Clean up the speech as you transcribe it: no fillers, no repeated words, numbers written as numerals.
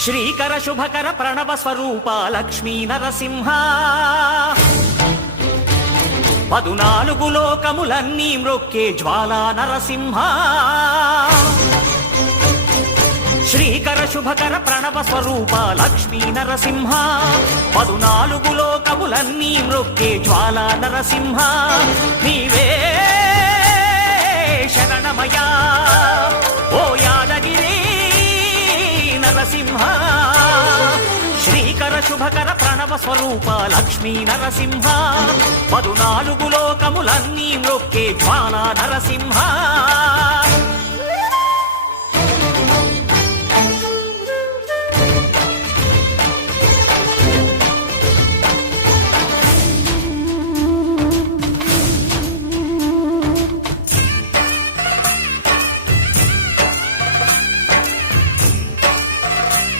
శ్రీకర శుభకర ప్రణవ స్వరూప లక్ష్మీ నరసింహ 14 లోకములన్నీ మ్రొక్కే జ్వాలా నరసింహ శ్రీకర శుభకర ప్రణవ స్వరూప లక్ష్మీ నరసింహ 14 లోకములన్నీ మ్రొక్కే జ్వాలా నరసింహ నీవే శరణమయా ఓ యాదగిరి నరసింహ శ్రీకర శుభకర ప్రణవ స్వరూప లక్ష్మీ నరసింహ 14 లోకములన్నీ మ్రొక్కే జ్వాలా నరసింహ